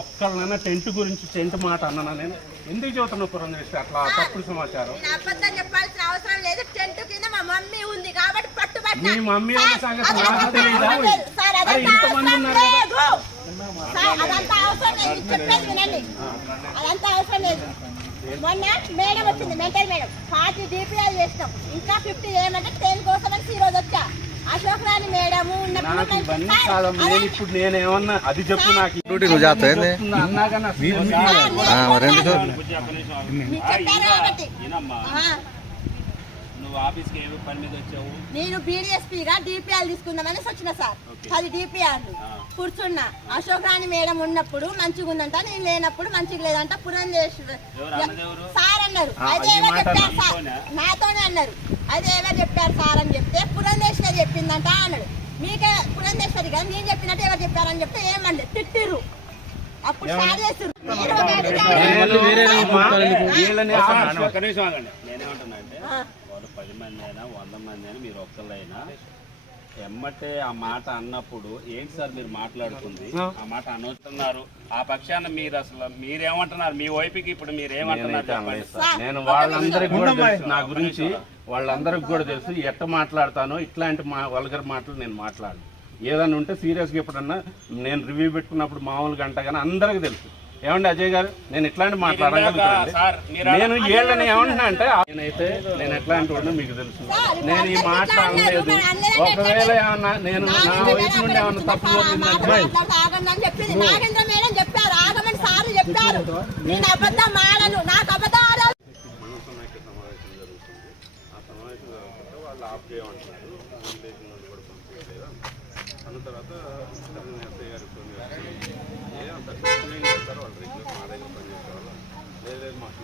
ఒక్కళ్ళైనా tent గురించి tent మాట అన్నానా? నేను ఎందుకు చెబుతున్నా పురంధేశ్వరి అట్లా తప్పుడు సమాచారం? అబద్ధం చెప్పాల్సిన అవసరం లేదు. టెంట్ కింద మా మమ్మీ ఉంది కాబట్టి పట్టుబట్ట. మీ మమ్మీ ఉన్న సంగతి నాకు తెలియదా? ఇంతమంది ఉన్నారు కదా. అదంతా అవసరం లేదు, చెప్పేది వినండి. అదంతా అవసరం లేదు. మొన్న మేడం వచ్చింది, మెంటల్ మేడం. 40 DPL చేసినాం, ఇంకా 50 ఏమంటే 10 కోసం అని ఈ రోజు వచ్చా. అశోక్ రాణి మేడం నాకు ఇవన్నీ కాదమ్మా. నేను ఇప్పుడు నేనేమన్నా అది చెప్పు నాకు అన్నాగా నేను BDSPగా DPL తీసుకుందామని వచ్చిన సార్. 10 DPL కూర్చున్నా. అశోక్ రాణి మేడం ఉన్నప్పుడు మంచిగా ఉందంట, నేను లేనప్పుడు మంచిగా లేదంట. పురంధేశ్వరి సార్ అన్నారు. అయితే ఎవరు చెప్పారు సార్? నాతోనే అన్నారు. అయితే ఎవరు చెప్పారు సార్ అని చెప్తే పురంధేశ్వరి చెప్పిందంట అన్నాడు. మీకే పురంధేశ్వరి కదా నేను చెప్పినట్టు ఎవరు చెప్పారని చెప్తే ఏమండి తిట్టిర్రు. అప్పుడు స్టార్ట్ చేస్తారు. నేనేమంటున్నా అంటే వాళ్ళు 10 మంది అయినా 100 మంది అయినా మీరు ఒక్కళ్ళైనా ఎమ్మటే ఆ మాట అన్నప్పుడు ఏంటి సార్ మీరు మాట్లాడుతుంది ఆ మాట అనొస్తున్నారు. ఆ పక్షాన మీరు అసలు మీరేమంటున్నారు? మీ వైపుకి ఇప్పుడు మీరేమంటున్నారు? నేను వాళ్ళందరికీ కూడా తెలుసు, నా గురించి వాళ్ళందరికి కూడా తెలుసు ఎట్ట మాట్లాడతానో. ఇట్లాంటి వల్గర్ మాటలు నేను మాట్లాడను. ఏదన్నా ఉంటే సీరియస్గా ఎప్పుడన్నా నేను రివ్యూ పెట్టుకున్నప్పుడు మామూలుగా అంట కానీ అందరికి తెలుసు. ఏమండి అజయ్ గారు, నేను ఇట్లాంటి మాట్లాడగలుగుతాను. నేను ఏళ్ళని ఏమంటున్నా అంటే నేనైతే నేను ఎట్లాంటి వాడినో మీకు తెలుసు. నేను ఈ మాట అనలేదు. ఒకవేళ ఏమన్నా నేను నా వయసు నుండి ఏమన్నా తప్పు జరిగిందంటే వాళ్ళు ఆఫ్ చేయమంటున్నారు. అన్న తర్వాత ఎస్ఐ గారికి ఫోన్ చేస్తారు. అంత చేస్తారు వాళ్ళు రెగ్యులర్ మా దగ్గర పనిచేసేవాళ్ళు. లేదు మాకు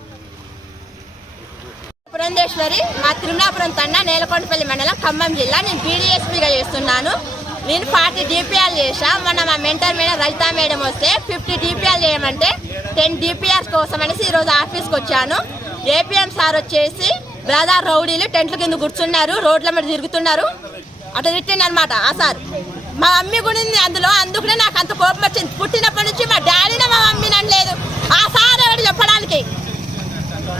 పురంధేశ్వరి, మా తిరుమలాపురం తండ, నేలకొండపల్లి మండలం, ఖమ్మం జిల్లా. నేను BDSPగా చేస్తున్నాను. నేను 40 DPL చేసా. మొన్న మా మెంటర్ మేడం రజితా మేడం వస్తే 50 DPL చేయమంటే 10 DPR కోసం అనేసి ఈరోజు ఆఫీస్కి వచ్చాను. APM సార్ వచ్చేసి బ్రదర్ రౌడీలు టెంట్ల కింద కూర్చున్నారు, రోడ్ల మీద తిరుగుతున్నారు అట్లా తిట్టింది అనమాట. ఆ సార్ మా మమ్మీ కూడా ఉంది అందులో. అందుకనే నాకు అంత కోపం వచ్చింది. పుట్టినప్పటి నుంచి మా డాడీనే మా మమ్మీని అనలేదు. ఆ సార్ ఎవరు చెప్పడానికి